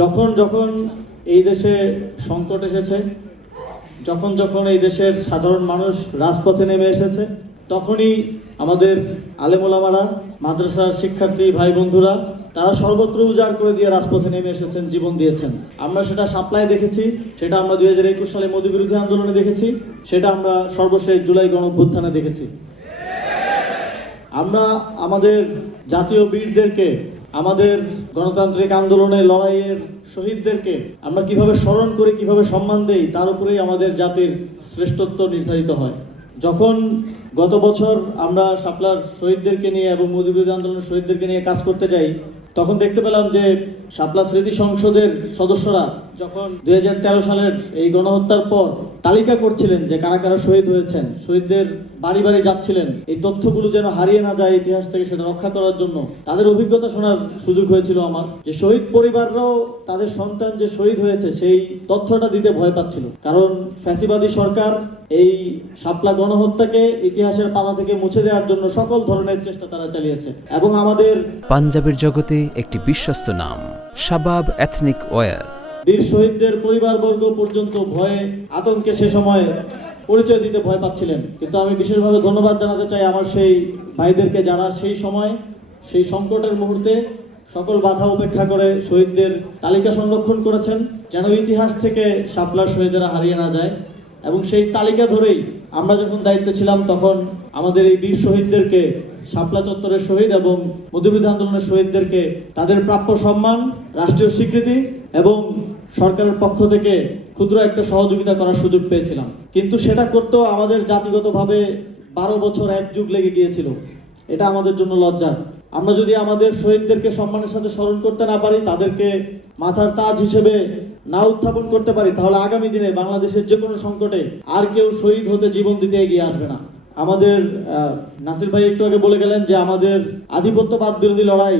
যখন যখন এই দেশে সংকট এসেছে, যখন যখন এই দেশের সাধারণ মানুষ রাজপথে নেমে এসেছে, তখনই আমাদের আলেমুলামারা, মাদ্রাসার শিক্ষার্থী ভাই বন্ধুরা তারা সর্বত্র উজাড় করে দিয়ে রাজপথে নেমে এসেছেন, জীবন দিয়েছেন। আমরা সেটা সাপ্লায় দেখেছি, সেটা আমরা 2021 সালে মোদি বিরোধী আন্দোলনে দেখেছি, সেটা আমরা সর্বশেষ জুলাই গণঅভ্যুত্থানে দেখেছি। আমরা আমাদের জাতীয় বীরদেরকে, আমাদের গণতান্ত্রিক আন্দোলনের লড়াইয়ের শহীদদেরকে আমরা কিভাবে স্মরণ করি, কিভাবে সম্মান দেই, তার উপরেই আমাদের জাতির শ্রেষ্ঠত্ব নির্ধারিত হয়। যখন গত বছর আমরা শাপলার শহীদদেরকে নিয়ে এবং মোদি বিরোধী আন্দোলনের শহীদদেরকে নিয়ে কাজ করতে যাই, তখন দেখতে পেলাম যে শাপলা স্মৃতি সংসদের সদস্যরা যখন 2013 সালের এই গণহত্যার পর তালিকা করছিলেন যে কারা কারা শহীদ হয়েছেন, শহীদদের বাড়ি বাড়ি যাচ্ছিলেন, এই তথ্যগুলো যেন হারিয়ে না যায় ইতিহাস থেকে, সেটা রক্ষা করার জন্য তাদের অভিজ্ঞতা শোনার সুযোগ হয়েছিল আমার। যে শহীদ পরিবাররাও তাদের সন্তান যে শহীদ হয়েছে সেই তথ্যটা দিতে ভয় পাচ্ছিল, কারণ ফ্যাসিবাদী সরকার এই শাপলা গণহত্যাকে ইতিহাসের পাতা থেকে মুছে দেওয়ার জন্য সকল ধরনের চেষ্টা তারা চালিয়েছে। এবং আমাদের পাঞ্জাবের জগতে একটি বিশ্বস্ত নাম, শাবাব এথনিক ওয়্যার। বীর শহীদদের পরিবারবর্গ পর্যন্ত ভয়ে আতঙ্কে সে সময় পরিচয় দিতে ভয় পাচ্ছিলেন। কিন্তু আমি বিশেষভাবে ধন্যবাদ জানাতে চাই আমার সেই ভাইদেরকে, যারা সেই সময় সেই সংকটের মুহূর্তে সকল বাধা উপেক্ষা করে শহীদদের তালিকা সংরক্ষণ করেছেন, যেন ইতিহাস থেকে শাপলার শহীদেরা হারিয়ে না যায়। এবং সেই তালিকা ধরেই আমরা যখন দায়িত্বে ছিলাম, তখন আমাদের এই বীর শহীদদেরকে, শাপলা চত্বরের শহীদ এবং মুক্তিযুদ্ধ আন্দোলনের শহীদদেরকে তাদের প্রাপ্য সম্মান, রাষ্ট্রীয় স্বীকৃতি এবং সরকারের পক্ষ থেকে ক্ষুদ্র একটা সহযোগিতা করার সুযোগ পেয়েছিলাম। কিন্তু সেটা করতেও আমাদের জাতিগতভাবে 12 বছর এক যুগ লেগে গিয়েছিল। এটা আমাদের জন্য লজ্জার। আমরা যদি আমাদের শহীদদেরকে সম্মানের সাথে স্মরণ করতে না পারি, তাদেরকে মাথার তাজ হিসেবে না উত্থাপন করতে পারি, তাহলে আগামী দিনে বাংলাদেশের যে কোনো সংকটে আর কেউ শহীদ হতে, জীবন দিতে এগিয়ে আসবে না। আমাদের নাসির ভাই একটু আগে বলে গেলেন যে আমাদের আধিপত্যবাদ বিরোধী লড়াই